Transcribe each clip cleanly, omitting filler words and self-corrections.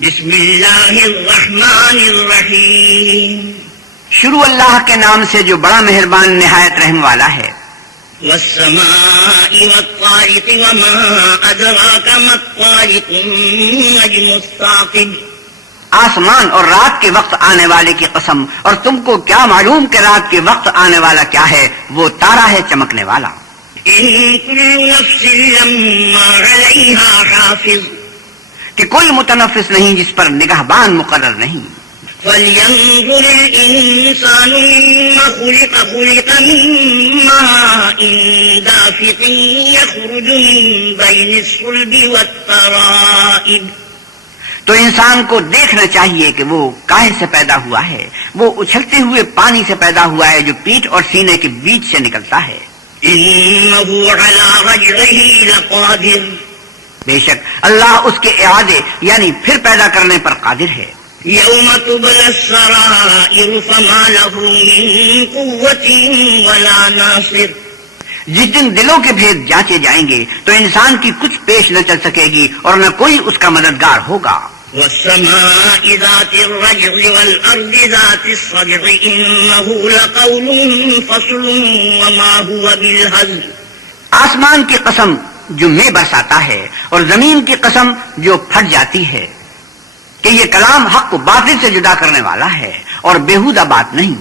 بسم اللہ الرحمن الرحیم شروع اللہ کے نام سے جو بڑا مہربان نہایت رحم والا ہے. والسماء والطارق وما ادراک ما الطارق النجم الثاقب. آسمان اور رات کے وقت آنے والے کی قسم، اور تم کو کیا معلوم کہ رات کے وقت آنے والا کیا ہے؟ وہ تارا ہے چمکنے والا. ان كل نفس لما عليها حافظ. کہ کوئی متنفس نہیں جس پر نگہبان مقرر نہیں. فلينظر الإنسان مما خلق. خلق من ماء دافق يخرج من بين الصلب والترائب. تو انسان کو دیکھنا چاہیے کہ وہ کاہے سے پیدا ہوا ہے. وہ اچھلتے ہوئے پانی سے پیدا ہوا ہے جو پیٹھ اور سینے کے بیچ سے نکلتا ہے. إنه على رجعه لقادر. بے شک اللہ اس کے اعادے یعنی پھر پیدا کرنے پر قادر ہے. يوم تبلى السرائر فما له من قوة ولا ناصر. جس دن دلوں کے بھید جانچے جائیں گے تو انسان کی کچھ پیش نہ چل سکے گی اور نہ کوئی اس کا مددگار ہوگا. والسماء ذات الرجع والأرض ذات الصدع إنه لقول فصل وما هو بالهزل. آسمان کی قسم جو میں برساتا ہے اور زمین کی قسم جو پھٹ جاتی ہے کہ یہ کلام حق کو باطل سے جدا کرنے والا ہے اور بیہودہ بات نہیں.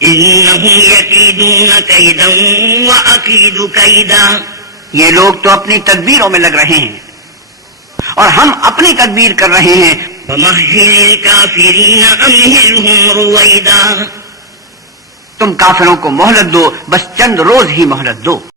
إنهم يكيدون كيدا وأكيد كيدا. یہ لوگ تو اپنی تدبیروں میں لگ رہے ہیں اور ہم اپنی تدبیر کر رہے ہیں. فمهل الكافرين أمهلهم رويدا. تم کافروں کو مہلت دو، بس چند روز ہی مہلت دو.